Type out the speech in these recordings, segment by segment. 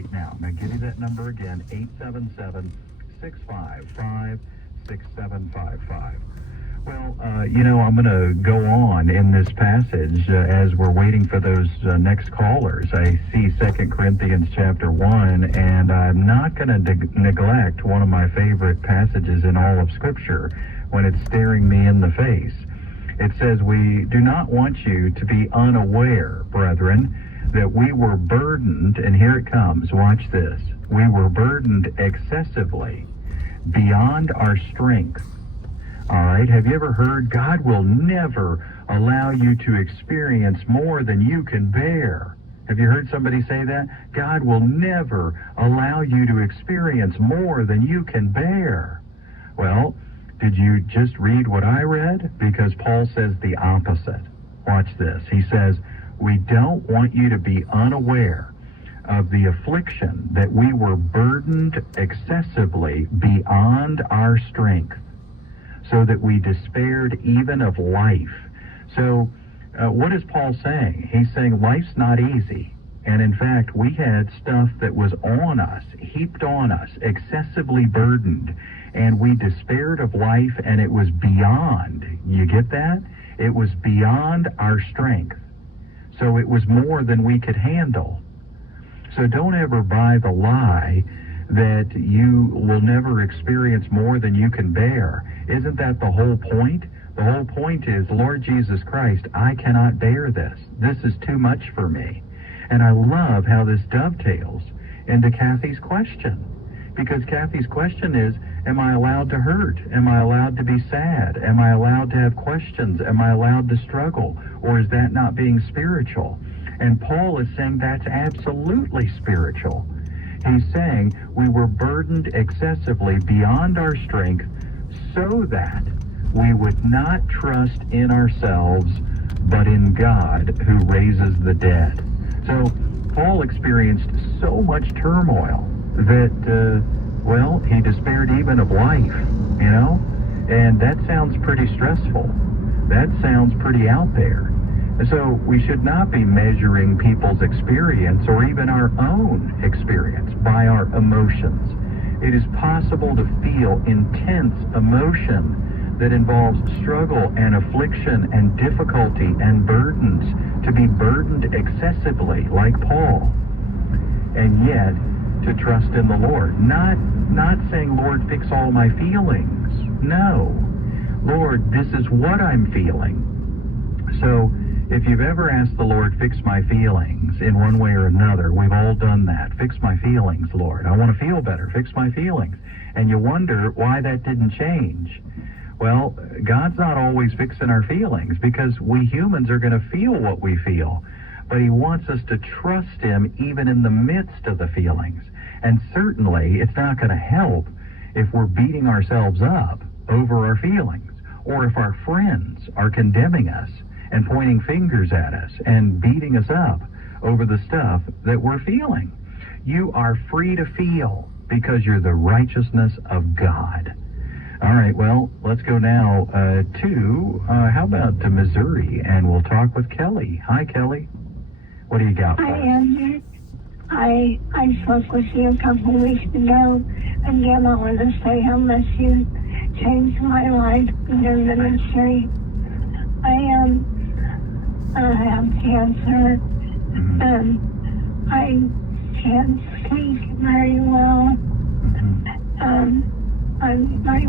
right now. Now, give me that number again, 877-655-6755. Well, I'm going to go on in this passage as we're waiting for those next callers. I see 2 Corinthians chapter 1, and I'm not going to neglect one of my favorite passages in all of Scripture when it's staring me in the face. It says, "We do not want you to be unaware, brethren, that we were burdened," and here it comes, watch this, "we were burdened excessively beyond our strength." All right, have you ever heard God will never allow you to experience more than you can bear? Have you heard somebody say that? God will never allow you to experience more than you can bear. Well, did you just read what I read? Because Paul says the opposite. Watch this. He says, "We don't want you to be unaware of the affliction that we were burdened excessively beyond our strength, so that we despaired even of life." So what is Paul saying? He's saying life's not easy. And in fact, we had stuff that was on us, heaped on us, excessively burdened. And we despaired of life, and it was beyond. You get that? It was beyond our strength. So it was more than we could handle. So don't ever buy the lie that you will never experience more than you can bear. Isn't that the whole point? The whole point is, Lord Jesus Christ, I cannot bear this. This is too much for me. And I love how this dovetails into Kathy's question. Because Kathy's question is, am I allowed to hurt? Am I allowed to be sad? Am I allowed to have questions? Am I allowed to struggle? Or is that not being spiritual? And Paul is saying that's absolutely spiritual. He's saying we were burdened excessively beyond our strength so that we would not trust in ourselves, but in God who raises the dead. So Paul experienced so much turmoil that, he despaired even of life, and that sounds pretty stressful. That sounds pretty out there. So we should not be measuring people's experience or even our own experience by our emotions. It is possible to feel intense emotion that involves struggle and affliction and difficulty and burdens, to be burdened excessively like Paul, and yet to trust in the Lord. Not saying, Lord, fix all my feelings. No. Lord, this is what I'm feeling. So if you've ever asked the Lord, fix my feelings in one way or another, we've all done that. Fix my feelings, Lord. I want to feel better. Fix my feelings. And you wonder why that didn't change. Well, God's not always fixing our feelings, because we humans are going to feel what we feel. But He wants us to trust Him even in the midst of the feelings. And certainly it's not going to help if we're beating ourselves up over our feelings, or if our friends are condemning us and pointing fingers at us and beating us up over the stuff that we're feeling. You are free to feel because you're the righteousness of God. All right, well, let's go now how about to Missouri, and we'll talk with Kelly. Hi, Kelly. What do you got for us? Hi, Andrew. I spoke with you a couple of weeks ago. Again, I want to say how much you changed my life in the ministry. I have cancer. I can't speak very well. My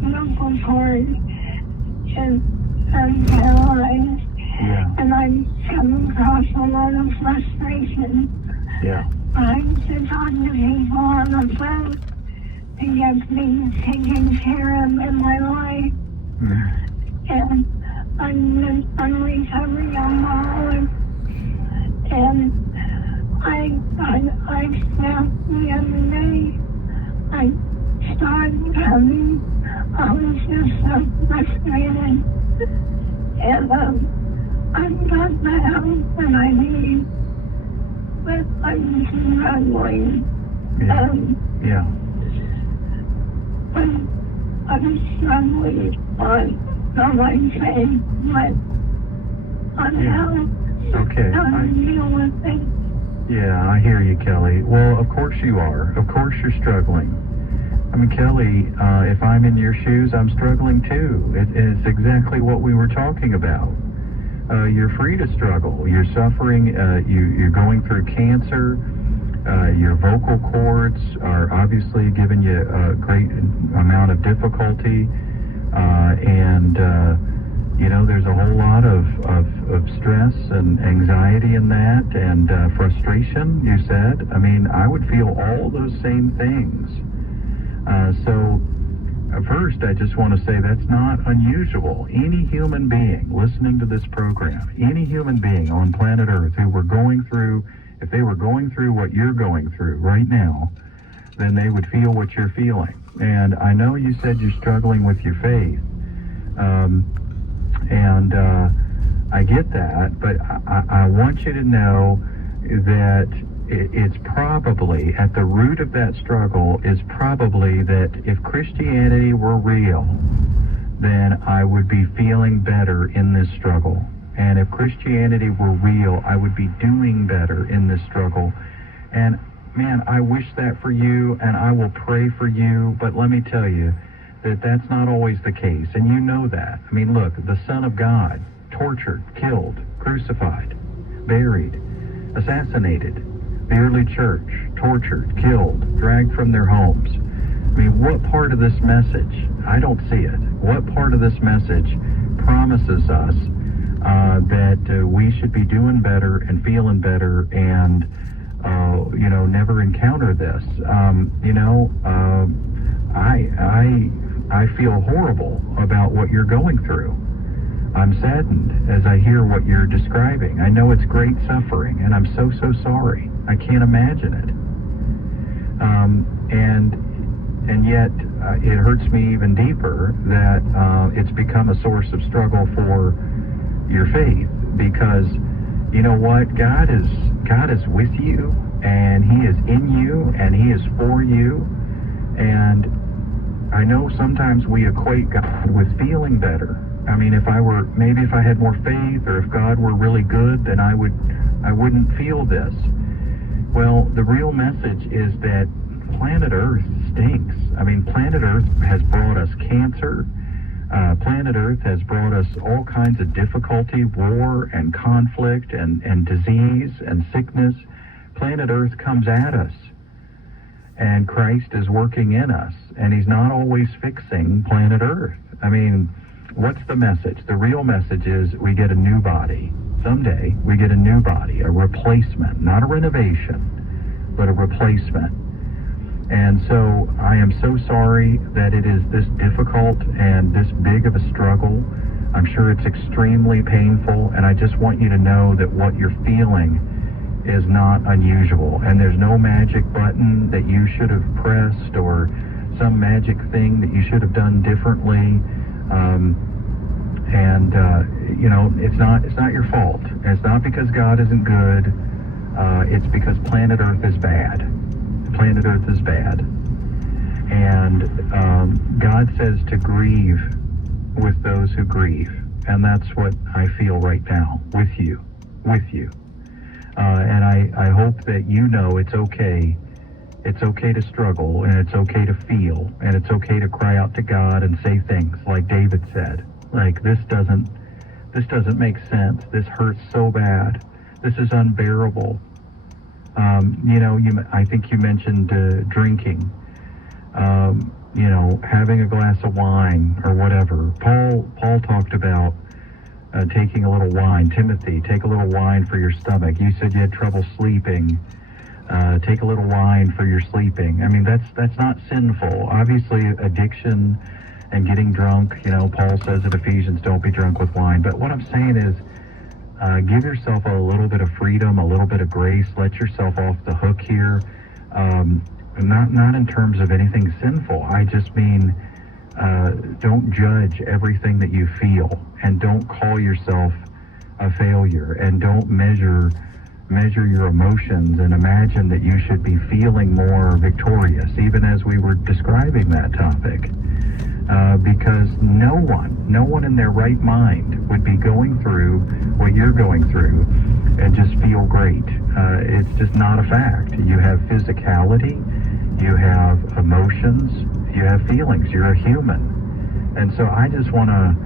vocal cord is paralyzed, and I'm coming across a lot of frustration. Trying to talk to people on the phone to get things taken care of in my life. And I'm recovering alcoholic, and I snapped the other day. I started coming. I was just so frustrated, and I've got the help that I need, but I'm struggling. I'm struggling on my faith, but on how to deal with it. Yeah, I hear you, Kelly. Well, of course you are. Of course you're struggling. I mean, Kelly, if I'm in your shoes, I'm struggling too. It's exactly what we were talking about. You're free to struggle. You're suffering. You're going through cancer. Your vocal cords are obviously giving you a great amount of difficulty. There's a whole lot of stress and anxiety in that, and frustration, you said. I mean, I would feel all those same things. First, I just want to say that's not unusual. Any human being listening to this program, any human being on planet Earth if they were going through what you're going through right now, then they would feel what you're feeling. And I know you said you're struggling with your faith. I get that, but I want you to know that it's probably, at the root of that struggle is probably that if Christianity were real, then I would be feeling better in this struggle. And if Christianity were real, I would be doing better in this struggle. And man, I wish that for you, and I will pray for you, but let me tell you that that's not always the case, and you know that. I mean, look, the Son of God, tortured, killed, crucified, buried, assassinated. The early church, tortured, killed, dragged from their homes. I mean, what part of this message, I don't see it, what part of this message promises us that we should be doing better and feeling better and, never encounter this? I feel horrible about what you're going through. I'm saddened as I hear what you're describing. I know it's great suffering, and I'm so sorry. I can't imagine it. And yet it hurts me even deeper that it's become a source of struggle for your faith, because you know what? God is with you, and He is in you, and He is for you. And I know sometimes we equate God with feeling better. I mean, if I had more faith, or if God were really good, then I wouldn't feel this. Well, the real message is that planet Earth stinks. I mean, planet Earth has brought us cancer. Planet Earth has brought us all kinds of difficulty, war and conflict and disease and sickness. Planet Earth comes at us, and Christ is working in us, and He's not always fixing planet Earth. I mean, what's the message? The real message is we get a new body. Someday we get a new body, a replacement, not a renovation, but a replacement. And so I am so sorry that it is this difficult and this big of a struggle. I'm sure it's extremely painful, and I just want you to know that what you're feeling is not unusual, and there's no magic button that you should have pressed or some magic thing that you should have done differently. It's not your fault. And it's not because God isn't good. It's because planet Earth is bad. Planet Earth is bad. And God says to grieve with those who grieve. And that's what I feel right now with you. And I hope that you know it's okay. It's okay to struggle, and it's okay to feel, and it's okay to cry out to God and say things like David said, like, this doesn't make sense. This hurts so bad. This is unbearable. I think you mentioned drinking, having a glass of wine or whatever. Paul talked about taking a little wine. Timothy, take a little wine for your stomach. You said you had trouble sleeping. Take a little wine for your sleeping. I mean, that's not sinful. Obviously, addiction and getting drunk, Paul says in Ephesians, don't be drunk with wine. But what I'm saying is, give yourself a little bit of freedom, a little bit of grace. Let yourself off the hook here. Not in terms of anything sinful. I just mean, don't judge everything that you feel, and don't call yourself a failure, and don't measure your emotions and imagine that you should be feeling more victorious, even as we were describing that topic. Because no one in their right mind would be going through what you're going through and just feel great. It's just not a fact. You have physicality, you have emotions, you have feelings. You're a human. And so I just want to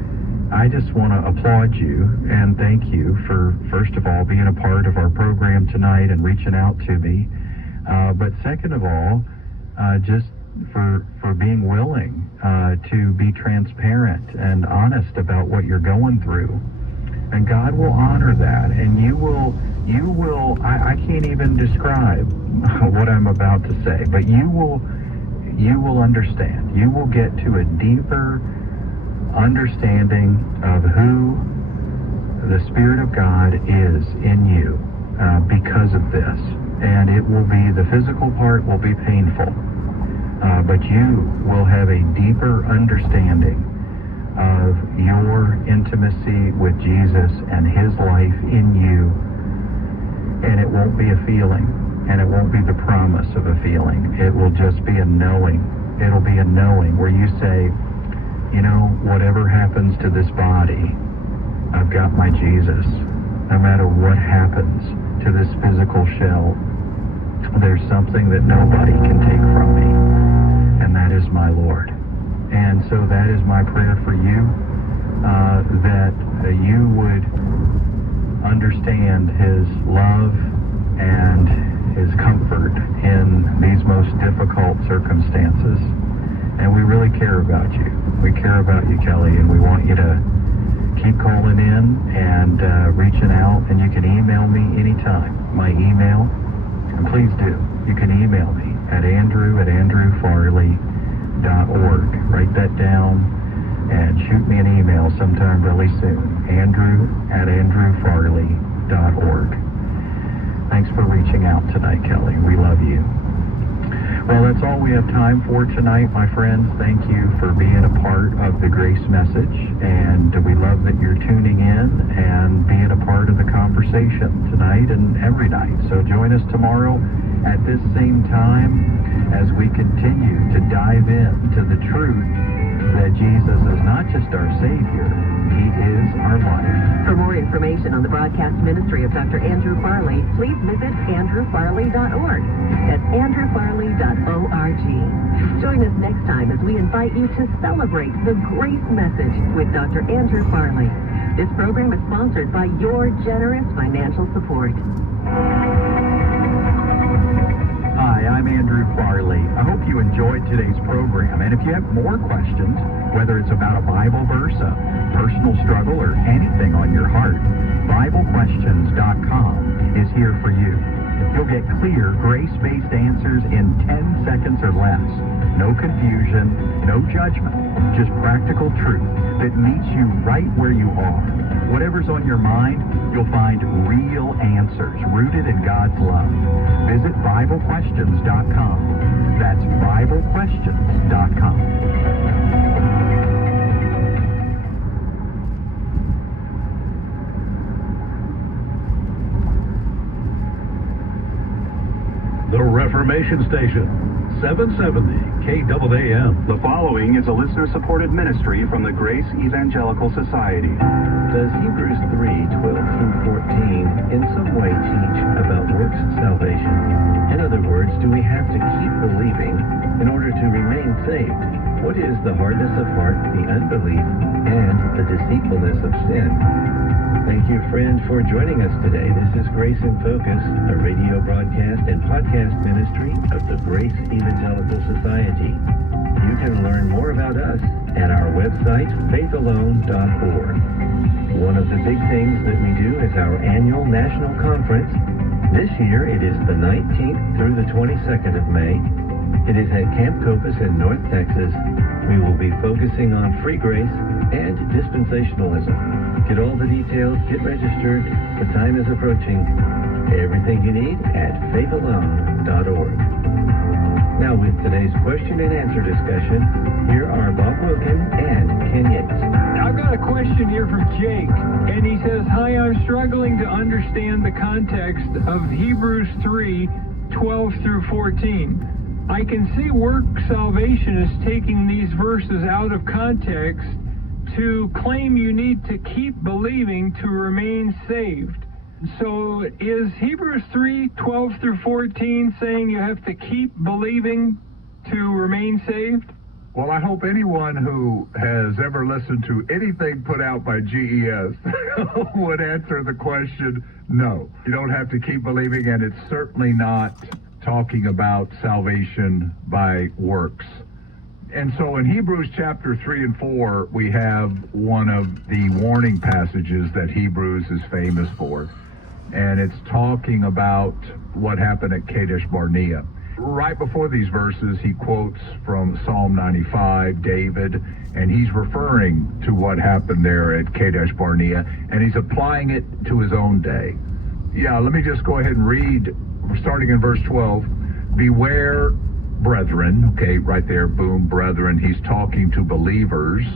applaud you and thank you for, first of all, being a part of our program tonight and reaching out to me. But second of all, just for being willing to be transparent and honest about what you're going through. And God will honor that, and you will, I can't even describe what I'm about to say, but you will understand. You will get to a deeper understanding of who the Spirit of God is in you because of this. And it will be, the physical part will be painful, but you will have a deeper understanding of your intimacy with Jesus and His life in you. And it won't be a feeling, and it won't be the promise of a feeling. It will just be a knowing. It'll be a knowing where you say, you know, whatever happens to this body, I've got my Jesus. No matter what happens to this physical shell, there's something that nobody can take from me, and that is my Lord. And so that is my prayer for you, that you would understand His love and His comfort in these most difficult circumstances. And we really care about you. We care about you, Kelly, and we want you to keep calling in and reaching out. And you can email me anytime. My email, and please do, you can email me at andrewfarley.org. Write that down and shoot me an email sometime really soon. andrewfarley.org. Thanks for reaching out tonight, Kelly. We love you. Well, that's all we have time for tonight, my friends. Thank you for being a part of the Grace Message, and we love that you're tuning in and being a part of the conversation tonight and every night. So join us tomorrow at this same time as we continue to dive into the truth that Jesus is not just our Savior, He is our life. For more information on the broadcast ministry of Dr. Andrew Farley, please visit andrewfarley.org. That's andrewfarley.org. Join us next time as we invite you to celebrate the Grace Message with Dr. Andrew Farley. This program is sponsored by your generous financial support. Hi, I'm Andrew Farley. I hope you enjoyed today's program. And if you have more questions, whether it's about a Bible verse, a personal struggle, or anything on your heart, BibleQuestions.com is here for you. You'll get clear, grace-based answers in 10 seconds or less. No confusion, no judgment, just practical truth that meets you right where you are. Whatever's on your mind, you'll find real answers rooted in God's love. Visit BibleQuestions.com. That's BibleQuestions.com. The Reformation Station, 770 KAAM. The following is a listener-supported ministry from the Grace Evangelical Society. Does Hebrews 3:12-14 in some way teach about works salvation? In other words, do we have to keep believing in order to remain saved? What is the hardness of heart, the unbelief, and the deceitfulness of sin? Thank you, friend, for joining us today. This is Grace in Focus, a radio broadcast and podcast ministry of the Grace Evangelical Society. You can learn more about us at our website, faithalone.org. One of the big things that we do is our annual national conference. This year, it is the 19th through the 22nd of May. It is at Camp Copus in North Texas. We will be focusing on free grace and dispensationalism. Get all the details, get registered. The time is approaching. Everything you need at faithalone.org. Now with today's question and answer discussion, here are Bob Wilkin and Ken Yates. I've got a question here from Jake, and he says, "Hi, I'm struggling to understand the context of Hebrews 3:12-14. I can see work salvation is taking these verses out of context to claim you need to keep believing to remain saved. So is Hebrews 3:12 through 14 saying you have to keep believing to remain saved? Well, I hope anyone who has ever listened to anything put out by GES would answer the question, no. You don't have to keep believing, and it's certainly not talking about salvation by works. And so in Hebrews chapter 3 and 4, we have one of the warning passages that Hebrews is famous for. And it's talking about what happened at Kadesh Barnea. Right before these verses, he quotes from Psalm 95, David, and he's referring to what happened there at Kadesh Barnea, and he's applying it to his own day. Yeah, let me just go ahead and read, starting in verse 12. Beware, brethren, okay, right there, boom, brethren, he's talking to believers,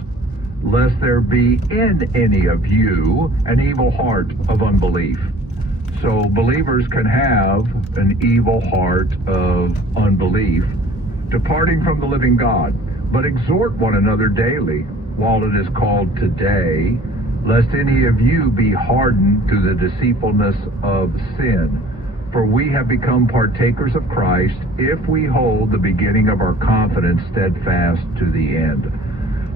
lest there be in any of you an evil heart of unbelief. So believers can have an evil heart of unbelief, departing from the living God. But exhort one another daily, while it is called today, lest any of you be hardened through the deceitfulness of sin. For we have become partakers of Christ, if we hold the beginning of our confidence steadfast to the end.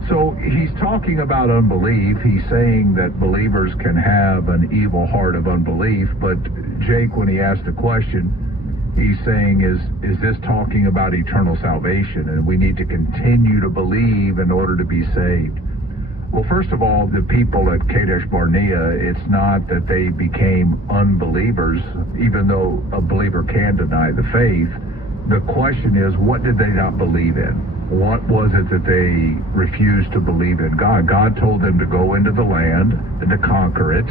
So he's talking about unbelief. He's saying that believers can have an evil heart of unbelief. But Jake, when he asked the question, he's saying, is this talking about eternal salvation? And we need to continue to believe in order to be saved. Well, first of all, the people at Kadesh Barnea, it's not that they became unbelievers, even though a believer can deny the faith. The question is, what did they not believe in? What was it that they refused to believe in? God told them to go into the land and to conquer it.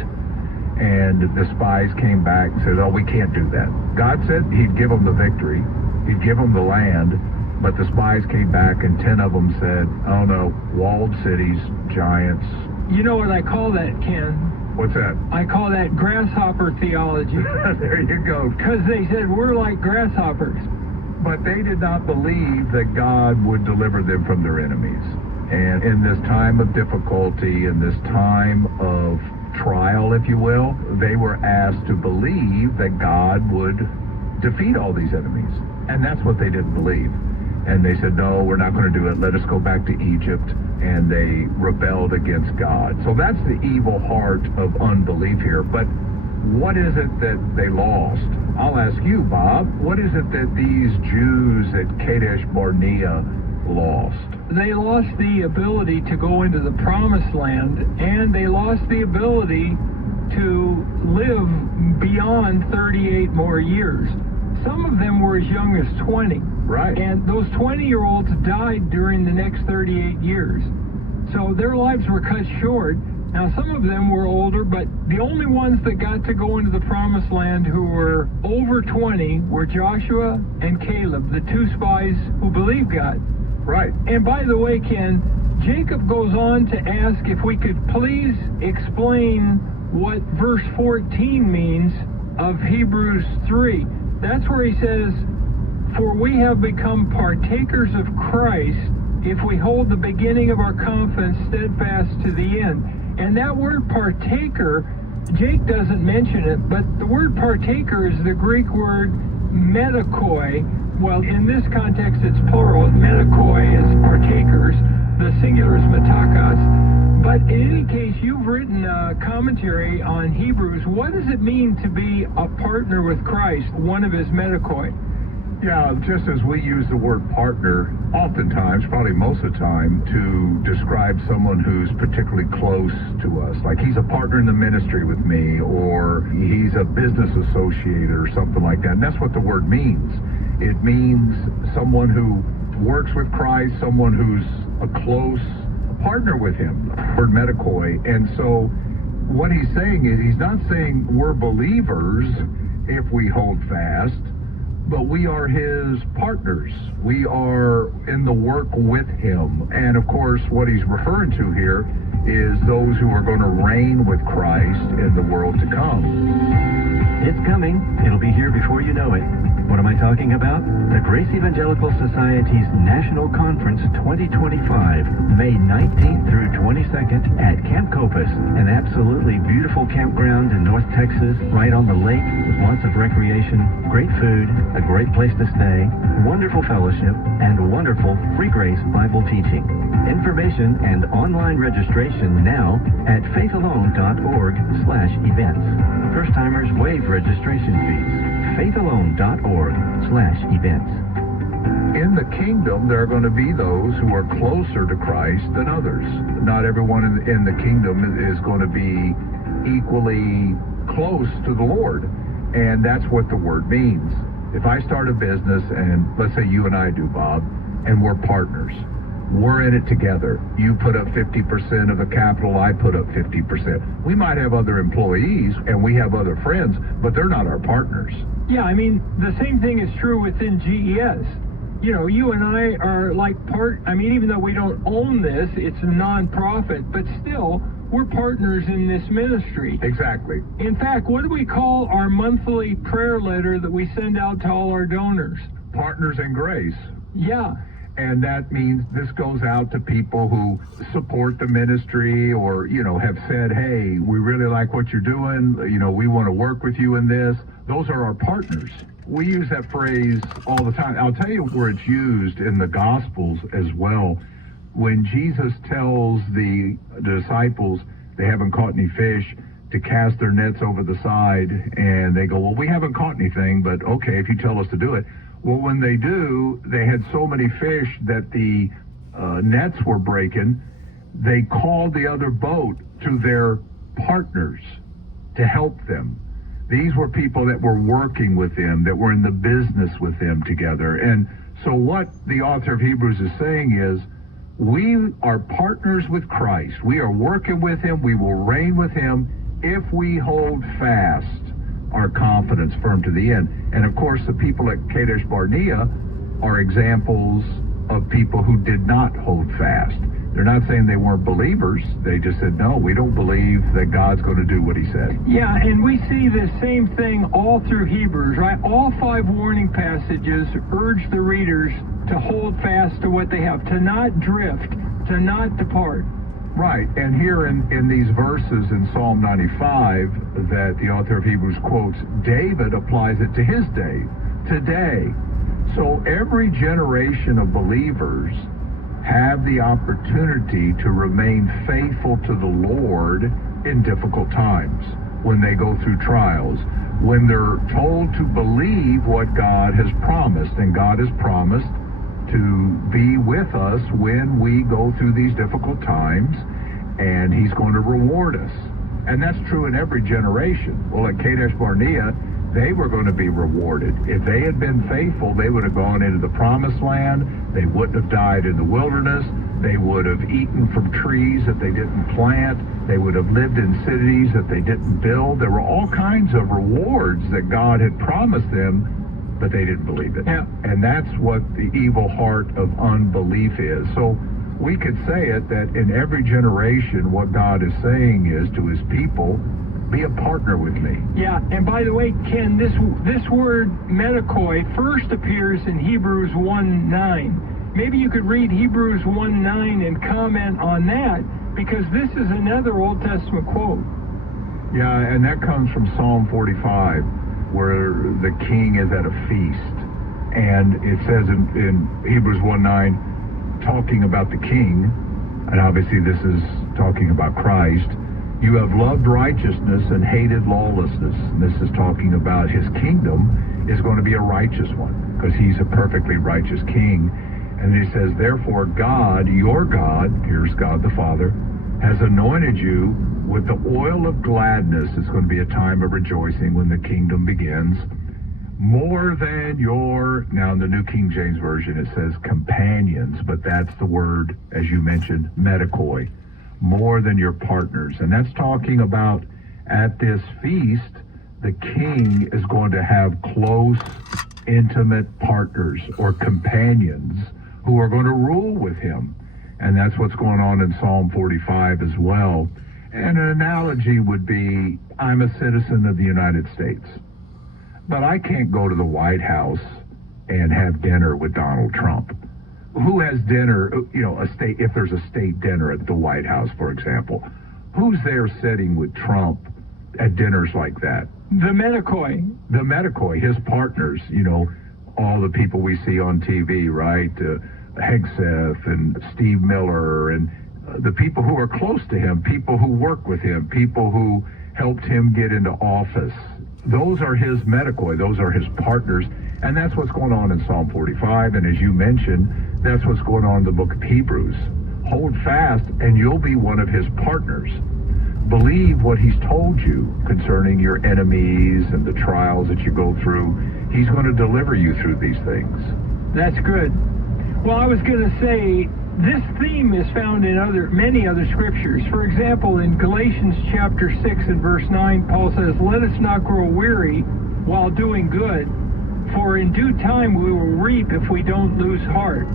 And the spies came back and said, oh, we can't do that. God said he'd give them the victory. He'd give them the land. But the spies came back, and 10 of them said, oh, no, walled cities, giants. You know what I call that, Ken? What's that? I call that grasshopper theology. There you go. Because they said we're like grasshoppers. But they did not believe that God would deliver them from their enemies. And in this time of difficulty, in this time of trial, if you will, they were asked to believe that God would defeat all these enemies. And that's what they didn't believe. And they said, no, we're not going to do it. Let us go back to Egypt. And they rebelled against God. So that's the evil heart of unbelief here. But what is it that they lost? I'll ask you, Bob, what is it that these Jews at Kadesh Barnea lost? They lost the ability to go into the promised land, and they lost the ability to live beyond 38 more years. Some of them were as young as 20. Right. And those 20-year-olds died during the next 38 years. So their lives were cut short. Now, some of them were older, but the only ones that got to go into the promised land who were over 20 were Joshua and Caleb, the two spies who believed God. Right. And by the way, Ken, Jacob goes on to ask if we could please explain what verse 14 means of Hebrews 3. That's where he says, for we have become partakers of Christ if we hold the beginning of our confidence steadfast to the end. And that word partaker, Jake doesn't mention it, but the word partaker is the Greek word metakoi. Well, in this context, it's plural. Metakoi is partakers. The singular is metakos. But in any case, you've written a commentary on Hebrews. What does it mean to be a partner with Christ, one of his metakoi? Yeah, just as we use the word partner, oftentimes, probably most of the time, to describe someone who's particularly close to us. Like he's a partner in the ministry with me, or he's a business associate or something like that. And that's what the word means. It means someone who works with Christ, someone who's a close partner with him, the word metakoi. And so what he's saying is, he's not saying we're believers if we hold fast, but we are his partners. We are in the work with him. And of course, what he's referring to here is those who are going to reign with Christ in the world to come. It's coming. It'll be here before you know it. What am I talking about? The Grace Evangelical Society's National Conference 2025, May 19th through 22nd at Camp Copus, an absolutely beautiful campground in North Texas, right on the lake, with lots of recreation, great food, a great place to stay, wonderful fellowship, and wonderful free grace Bible teaching. Information and online registration now at faithalone.org/events. First-timers waive registration fees. faithalone.org/events. In the kingdom, there are going to be those who are closer to Christ than others. Not everyone in the kingdom is going to be equally close to the Lord. And that's what the word means. If I start a business, and let's say you and I do, Bob, and we're partners, we're in it together. You put up 50% of the capital, I put up 50%. We might have other employees and we have other friends, but they're not our partners. Yeah, I mean, the same thing is true within GES. You know, you and I are like even though we don't own this, it's a non-profit, but still, we're partners in this ministry. Exactly. In fact, what do we call our monthly prayer letter that we send out to all our donors? Partners in grace. Yeah. And that means this goes out to people who support the ministry or, have said, hey, we really like what you're doing. We want to work with you in this. Those are our partners. We use that phrase all the time. I'll tell you where it's used in the Gospels as well. When Jesus tells the disciples they haven't caught any fish, to cast their nets over the side, and they go, well, we haven't caught anything, but okay, if you tell us to do it. Well, when they do, they had so many fish that the nets were breaking. They called the other boat to their partners to help them. These were people that were working with them, that were in the business with them together. And so what the author of Hebrews is saying is, we are partners with Christ. We are working with him. We will reign with him if we hold fast our confidence firm to the end. And of course, the people at Kadesh Barnea are examples of people who did not hold fast. They're not saying they weren't believers. They just said, no, we don't believe that God's going to do what he said. Yeah, and we see the same thing all through Hebrews, right? All 5 warning passages urge the readers to hold fast to what they have, to not drift, to not depart. Right, and here in these verses in Psalm 95 that the author of Hebrews quotes, David applies it to his day, today. So every generation of believers have the opportunity to remain faithful to the Lord in difficult times, when they go through trials, when they're told to believe what God has promised, and God has promised to be with us when we go through these difficult times, and he's going to reward us. And that's true in every generation. Well, at Kadesh Barnea, they were going to be rewarded. If they had been faithful, they would have gone into the promised land. They wouldn't have died in the wilderness. They would have eaten from trees that they didn't plant. They would have lived in cities that they didn't build. There were all kinds of rewards that God had promised them, but they didn't believe it. Yeah. And that's what the evil heart of unbelief is. So we could say it that in every generation, what God is saying is to his people, be a partner with me. Yeah, and by the way, Ken, this word metakoi first appears in Hebrews 1:9. Maybe you could read Hebrews 1:9 and comment on that, because this is another Old Testament quote. Yeah, and that comes from Psalm 45, where the king is at a feast. And it says in Hebrews 1:9, talking about the king, and obviously this is talking about Christ, you have loved righteousness and hated lawlessness. And this is talking about his kingdom is going to be a righteous one, because he's a perfectly righteous king. And he says, therefore God, your God, here's God the Father, has anointed you with the oil of gladness. It's going to be a time of rejoicing when the kingdom begins. More than your, now in the New King James Version it says companions, but that's the word, as you mentioned, metakoi. More than your partners. And that's talking about at this feast, the king is going to have close, intimate partners or companions who are going to rule with him. And that's what's going on in Psalm 45 as well. And an analogy would be, I'm a citizen of the United States, but I can't go to the White House and have dinner with Donald Trump. Who has dinner, if there's a state dinner at the White House, for example, who's there sitting with Trump at dinners like that? The Medicoi, his partners, all the people we see on TV, right? Hegseth and Steve Miller and the people who are close to him, people who work with him, people who helped him get into office. Those are his Medicoi, those are his partners, and that's what's going on in Psalm 45, and as you mentioned, that's what's going on in the book of Hebrews. Hold fast, and you'll be one of his partners. Believe what he's told you concerning your enemies and the trials that you go through. He's going to deliver you through these things. That's good. Well, I was going to say, this theme is found in many other scriptures. For example, in Galatians chapter 6 and verse 9, Paul says, "Let us not grow weary while doing good, for in due time we will reap if we don't lose heart."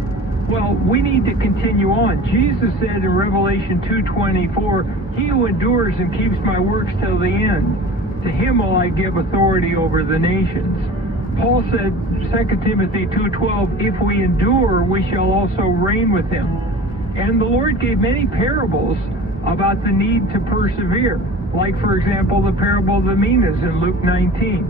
Well, we need to continue on. Jesus said in Revelation 2:24, "He who endures and keeps my works till the end, to him will I give authority over the nations." Paul said, 2 Timothy 2:12, "If we endure, we shall also reign with him." And the Lord gave many parables about the need to persevere, like, for example, the parable of the minas in Luke 19.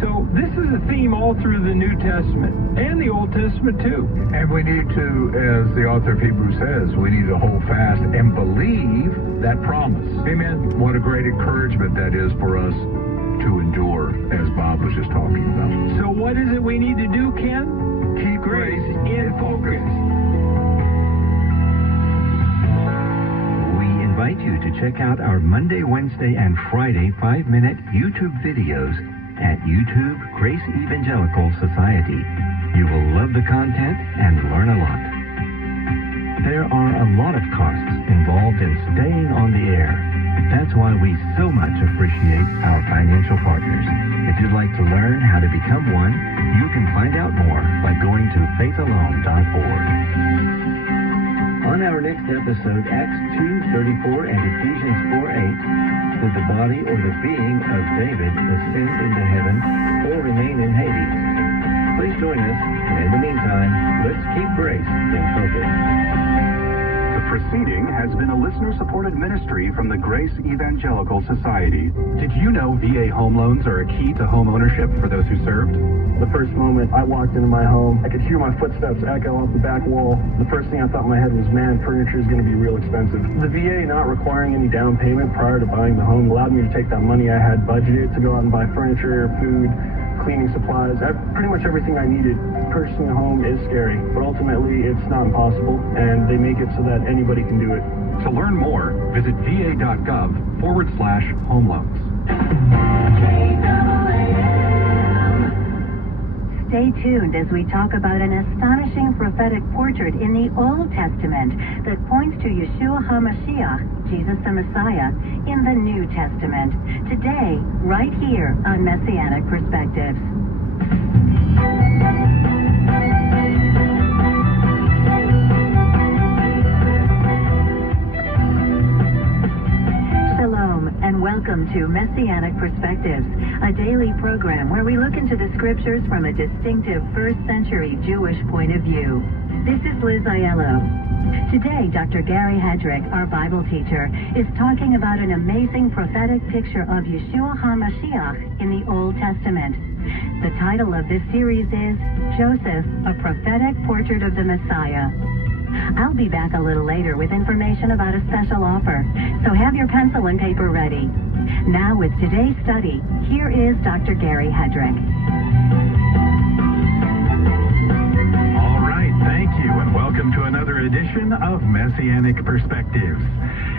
So this is a theme all through the New Testament and the Old Testament too. And we need to, as the author of Hebrews says, we need to hold fast and believe that promise. Amen. What a great encouragement that is for us to endure, as Bob was just talking about. So what is it we need to do, Ken? Keep Grace in focus. We invite you to check out our Monday, Wednesday, and Friday 5-minute YouTube videos at YouTube Grace Evangelical Society. You will love the content and learn a lot. There are a lot of costs involved in staying on the air. That's why we so much appreciate our financial partners. If you'd like to learn how to become one, you can find out more by going to faithalone.org. On our next episode, Acts 2:34 and Ephesians 4:8, did the body or the being of David ascend into heaven or remain in Hades? Please join us, and in the meantime, let's keep grace in focus. The proceeding has been a listener-supported ministry from the Grace Evangelical Society. Did you know VA home loans are a key to home ownership for those who served? The first moment I walked into my home, I could hear my footsteps echo off the back wall. The first thing I thought in my head was, man, furniture is going to be real expensive. The VA not requiring any down payment prior to buying the home allowed me to take that money I had budgeted to go out and buy furniture, food, cleaning supplies, pretty much everything I needed. Purchasing a home is scary, but ultimately it's not impossible, and they make it so that anybody can do it. To learn more, visit va.gov/home loans. Stay tuned as we talk about an astonishing prophetic portrait in the Old Testament that points to Yeshua HaMashiach, Jesus the Messiah, in the New Testament. Today, right here on Messianic Perspectives. Shalom and welcome to Messianic Perspectives, a daily program where we look into the scriptures from a distinctive first-century Jewish point of view. This is Liz Aiello. Today, Dr. Gary Hedrick, our Bible teacher, is talking about an amazing prophetic picture of Yeshua HaMashiach in the Old Testament. The title of this series is Joseph, a Prophetic Portrait of the Messiah. I'll be back a little later with information about a special offer, so have your pencil and paper ready. Now with today's study, here is Dr. Gary Hedrick. All right, thank you, and welcome to another edition of Messianic Perspectives.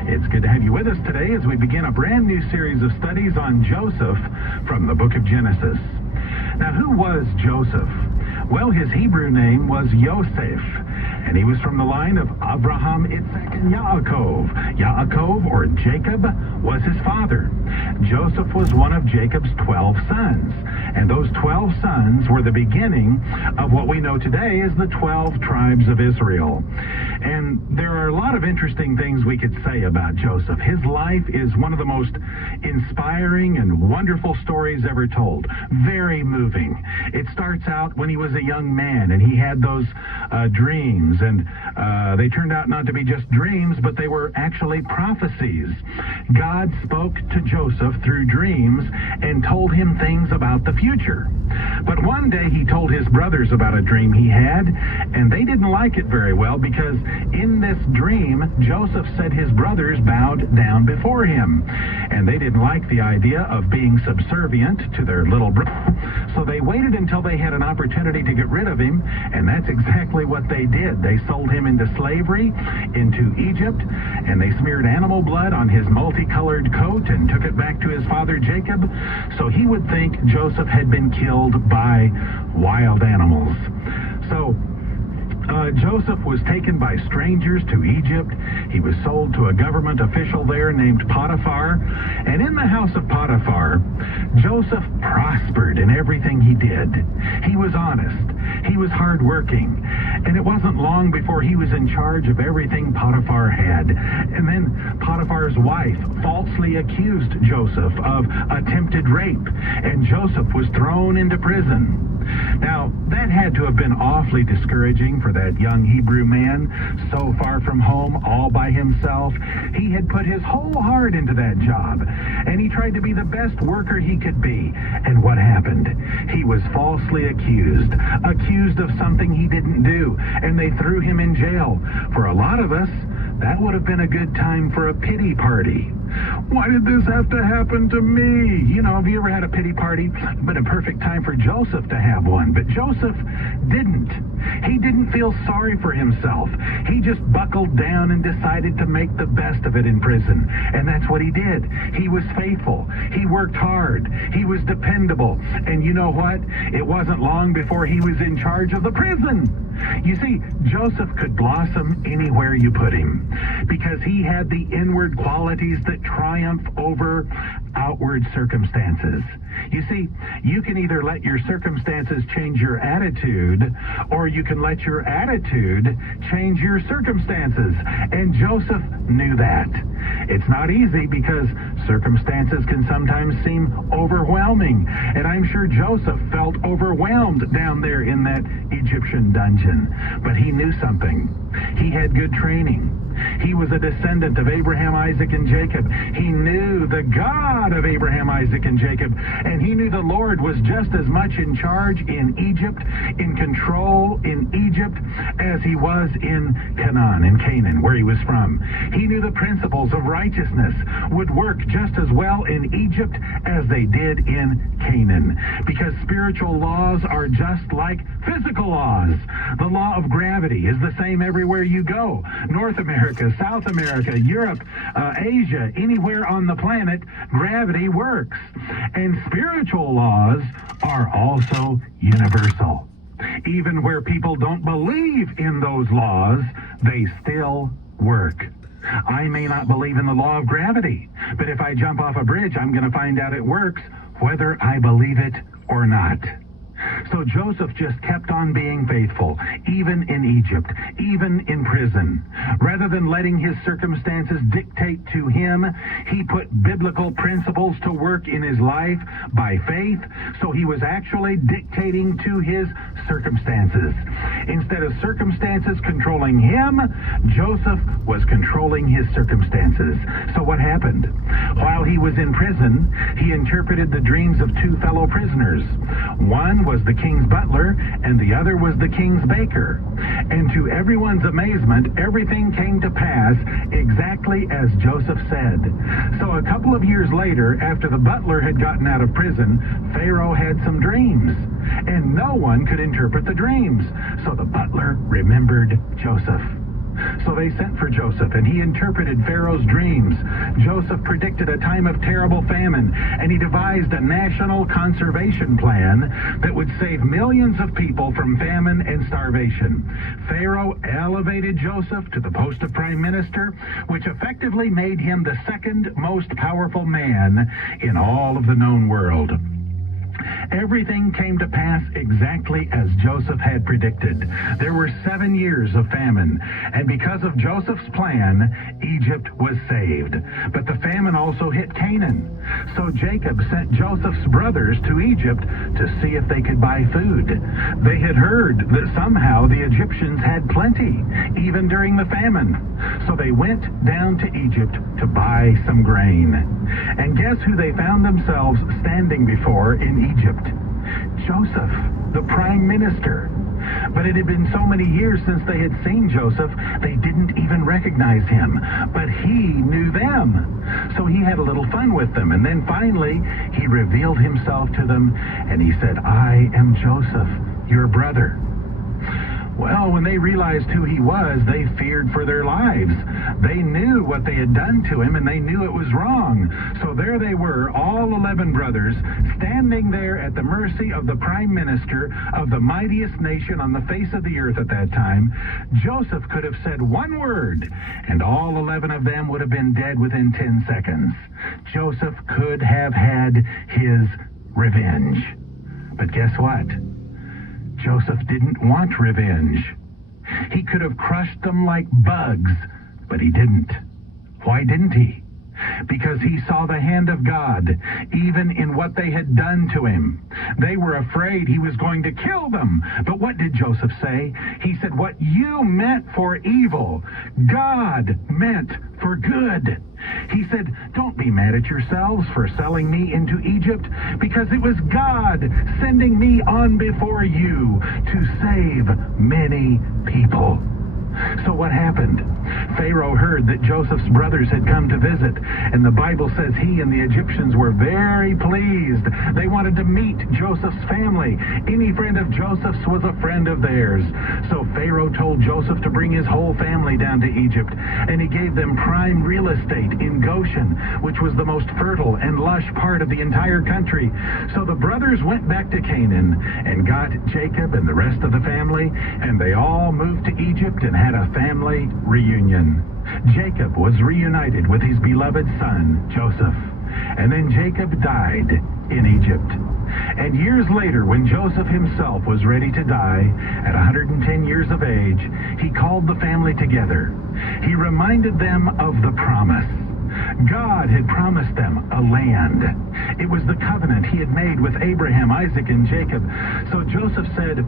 It's good to have you with us today as we begin a brand new series of studies on Joseph from the book of Genesis. Now, who was Joseph? Well, his Hebrew name was Yosef, and he was from the line of Abraham, Isaac, and Yaakov. Yaakov, or Jacob, was his father. Joseph was one of Jacob's 12 sons, and those 12 sons were the beginning of what we know today as the 12 tribes of Israel. And there are a lot of interesting things we could say about Joseph. His life is one of the most inspiring and wonderful stories ever told. Very moving. It starts out when he was a young man and he had those dreams, and they turned out not to be just dreams, but they were actually prophecies. God spoke to Joseph through dreams and told him things about the future. But one day he told his brothers about a dream he had, and they didn't like it very well because in this dream, Joseph said his brothers bowed down before him. And they didn't like the idea of being subservient to their little brother. So they waited until they had an opportunity to get rid of him, and that's exactly what they did. They sold him into slavery, into Egypt, and they smeared animal blood on his multicolored coat and took it back to his father Jacob, so he would think Joseph had been killed by wild animals. So Joseph was taken by strangers to Egypt. He was sold to a government official there named Potiphar. And in the house of Potiphar, Joseph prospered in everything he did. He was honest. He was hardworking. And it wasn't long before he was in charge of everything Potiphar had. And then Potiphar's wife falsely accused Joseph of attempted rape. And Joseph was thrown into prison. Now, that had to have been awfully discouraging for that young Hebrew man, so far from home, all by himself. He had put his whole heart into that job, and he tried to be the best worker he could be. And what happened? He was falsely accused of something he didn't do, and they threw him in jail. For a lot of us, that would have been a good time for a pity party. Why did this have to happen to me? You know, have you ever had a pity party? It'd been a perfect time for Joseph to have one, but Joseph didn't. He didn't feel sorry for himself. He just buckled down and decided to make the best of it in prison. And that's what he did. He was faithful. He worked hard. He was dependable. And you know what? It wasn't long before he was in charge of the prison. You see, Joseph could blossom anywhere you put him because he had the inward qualities that triumph over outward circumstances. You see, you can either let your circumstances change your attitude, or you can let your attitude change your circumstances. And Joseph knew that. It's not easy because circumstances can sometimes seem overwhelming. And I'm sure Joseph felt overwhelmed down there in that Egyptian dungeon. But he knew something. He had good training. He was a descendant of Abraham, Isaac, and Jacob. He knew the God of Abraham, Isaac, and Jacob. And he knew the Lord was just as much in charge in Egypt, in control in Egypt, as he was in Canaan, where he was from. He knew the principles of righteousness would work just as well in Egypt as they did in Canaan. Because spiritual laws are just like physical laws. The law of gravity is the same everywhere you go. North America, South America, Europe, Asia, anywhere on the planet, gravity works. And spiritual laws are also universal. Even where people don't believe in those laws, they still work. I may not believe in the law of gravity, but if I jump off a bridge, I'm going to find out it works, whether I believe it or not. So Joseph just kept on being faithful, even in Egypt, even in prison. Rather than letting his circumstances dictate to him, he put biblical principles to work in his life by faith, so he was actually dictating to his circumstances. Instead of circumstances controlling him, Joseph was controlling his circumstances. So what happened? While he was in prison, he interpreted the dreams of two fellow prisoners. One was the king's butler, and the other was the king's baker. And to everyone's amazement, everything came to pass exactly as Joseph said. So a couple of years later, after the butler had gotten out of prison, Pharaoh had some dreams, and no one could interpret the dreams. So the butler remembered Joseph. So they sent for Joseph, and he interpreted Pharaoh's dreams. Joseph predicted a time of terrible famine, and he devised a national conservation plan that would save millions of people from famine and starvation. Pharaoh elevated Joseph to the post of prime minister, which effectively made him the second most powerful man in all of the known world. Everything came to pass exactly as Joseph had predicted. There were 7 years of famine, and because of Joseph's plan, Egypt was saved. But the famine also hit Canaan. So Jacob sent Joseph's brothers to Egypt to see if they could buy food. They had heard that somehow the Egyptians had plenty, even during the famine. So they went down to Egypt to buy some grain. And guess who they found themselves standing before in Egypt? Joseph, the prime minister. But it had been so many years since they had seen Joseph, they didn't even recognize him. But he knew them. So he had a little fun with them. And then finally, he revealed himself to them, and he said, "I am Joseph, your brother." Well, when they realized who he was, they feared for their lives. They knew what they had done to him, and they knew it was wrong. So there they were, all 11 brothers, standing there at the mercy of the prime minister of the mightiest nation on the face of the earth at that time. Joseph could have said one word, and all 11 of them would have been dead within 10 seconds. Joseph could have had his revenge. But guess what? Joseph didn't want revenge. He could have crushed them like bugs, but he didn't. Why didn't he? Because he saw the hand of God, even in what they had done to him. They were afraid he was going to kill them. But what did Joseph say? He said, "What you meant for evil, God meant for good." He said, "Don't be mad at yourselves for selling me into Egypt, because it was God sending me on before you to save many people." So what happened? Pharaoh heard that Joseph's brothers had come to visit, and the Bible says he and the Egyptians were very pleased. They wanted to meet Joseph's family. Any friend of Joseph's was a friend of theirs. So Pharaoh told Joseph to bring his whole family down to Egypt, and he gave them prime real estate in Goshen, which was the most fertile and lush part of the entire country. So the brothers went back to Canaan and got Jacob and the rest of the family, and they all moved to Egypt and had a family reunion. Jacob was reunited with his beloved son, Joseph. And then Jacob died in Egypt. And years later, when Joseph himself was ready to die, at 110 years of age, he called the family together. He reminded them of the promise. God had promised them a land. It was the covenant he had made with Abraham, Isaac, and Jacob. So Joseph said,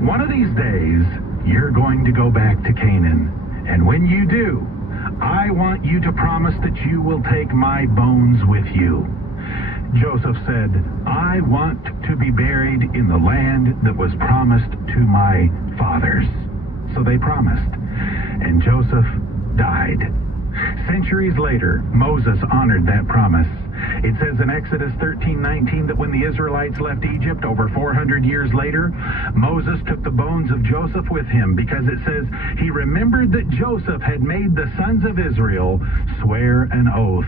"One of these days, you're going to go back to Canaan. And when you do, I want you to promise that you will take my bones with you." Joseph said, "I want to be buried in the land that was promised to my fathers." So they promised, and Joseph died. Centuries later, Moses honored that promise. It says in Exodus 13:19 that when the Israelites left Egypt over 400 years later, Moses took the bones of Joseph with him, because it says he remembered that Joseph had made the sons of Israel swear an oath.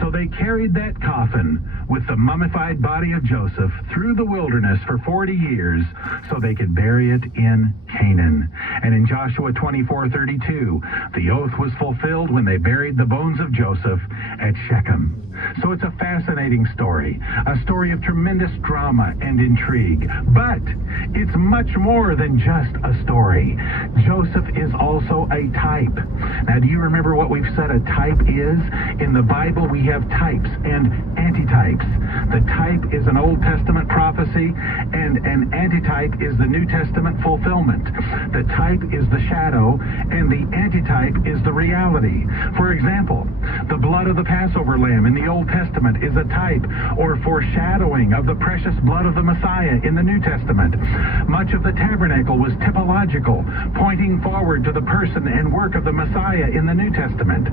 So they carried that coffin with the mummified body of Joseph through the wilderness for 40 years so they could bury it in Canaan. And in Joshua 24:32, the oath was fulfilled when they buried the bones of Joseph at Shechem. So it's a fascinating story, a story of tremendous drama and intrigue. But it's much more than just a story. Joseph is also a type. Now, do you remember what we've said a type is? In the Bible, we have types and antitypes. The type is an Old Testament prophecy, and an antitype is the New Testament fulfillment. The type is the shadow, and the antitype is the reality. For example, the blood of the Passover lamb in the Old Testament is a type or foreshadowing of the precious blood of the Messiah in the New Testament. Much of the tabernacle was typological, pointing forward to the person and work of the Messiah in the New Testament.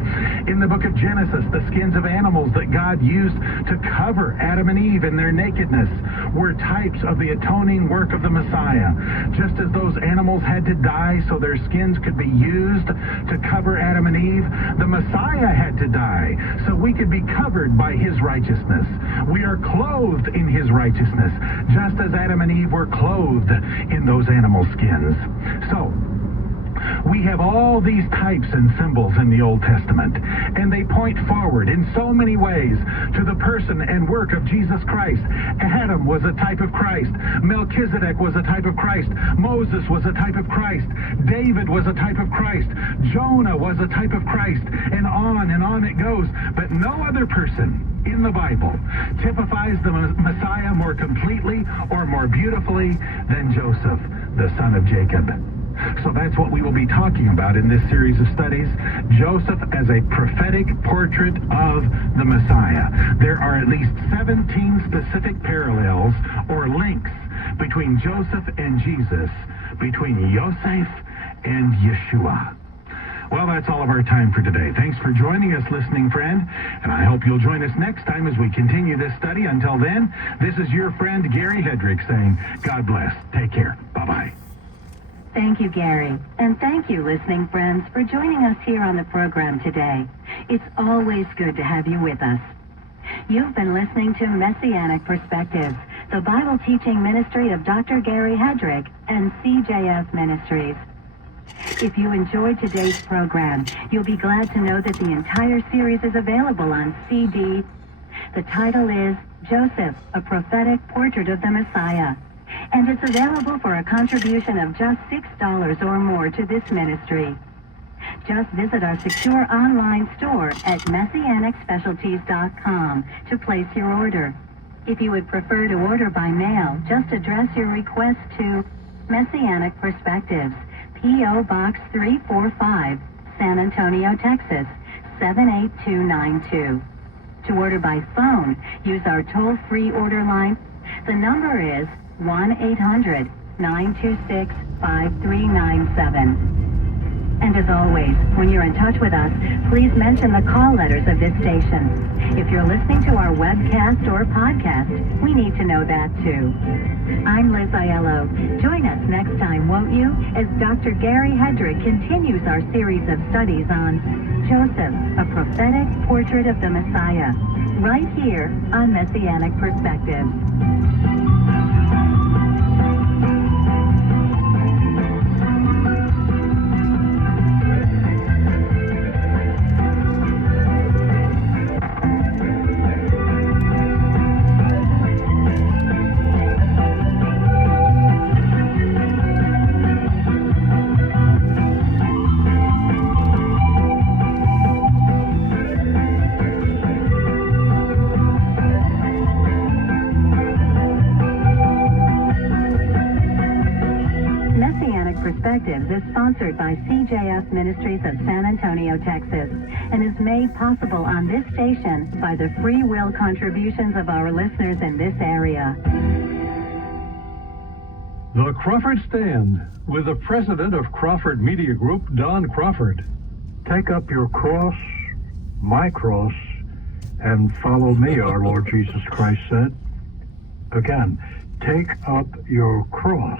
In the book of Genesis, the skins of animals that God used to cover Adam and Eve in their nakedness were types of the atoning work of the Messiah. Just as those animals had to die die so their skins could be used to cover Adam and Eve. The Messiah had to die so we could be covered by his righteousness. We are clothed in his righteousness, just as Adam and Eve were clothed in those animal skins. So, we have all these types and symbols in the Old Testament, and they point forward in so many ways to the person and work of Jesus Christ. Adam was a type of Christ. Melchizedek was a type of Christ. Moses was a type of Christ. David was a type of Christ. Jonah was a type of Christ, and on it goes. But no other person in the Bible typifies the Messiah more completely or more beautifully than Joseph, the son of Jacob. So that's what we will be talking about in this series of studies, Joseph as a prophetic portrait of the Messiah. There are at least 17 specific parallels or links between Joseph and Jesus, between Yosef and Yeshua. Well, that's all of our time for today. Thanks for joining us, listening friend, and I hope you'll join us next time as we continue this study. Until then, this is your friend Gary Hedrick saying, God bless. Take care. Bye-bye. Thank you, Gary. And thank you, listening friends, for joining us here on the program today. It's always good to have you with us. You've been listening to Messianic Perspectives, the Bible teaching ministry of Dr. Gary Hedrick and CJF Ministries. If you enjoyed today's program, you'll be glad to know that the entire series is available on CD. The title is Joseph, a Prophetic Portrait of the Messiah. And it's available for a contribution of just $6 or more to this ministry. Just visit our secure online store at MessianicSpecialties.com to place your order. If you would prefer to order by mail, just address your request to Messianic Perspectives, P.O. Box 345, San Antonio, Texas, 78292. To order by phone, use our toll-free order line. The number is 1-800-926-5397. And as always, when you're in touch with us, please mention the call letters of this station. If you're listening to our webcast or podcast, we need to know that too. I'm Liz Aiello. Join us next time, won't you, as Dr. Gary Hedrick continues our series of studies on Joseph, a Prophetic Portrait of the Messiah, right here on Messianic Perspectives. Perspectives is sponsored by CJF Ministries of San Antonio, Texas, and is made possible on this station by the free will contributions of our listeners in this area. The Crawford Stand with the president of Crawford Media Group, Don Crawford. Take up your cross, my cross, and follow me, our Lord Jesus Christ said. Again, take up your cross.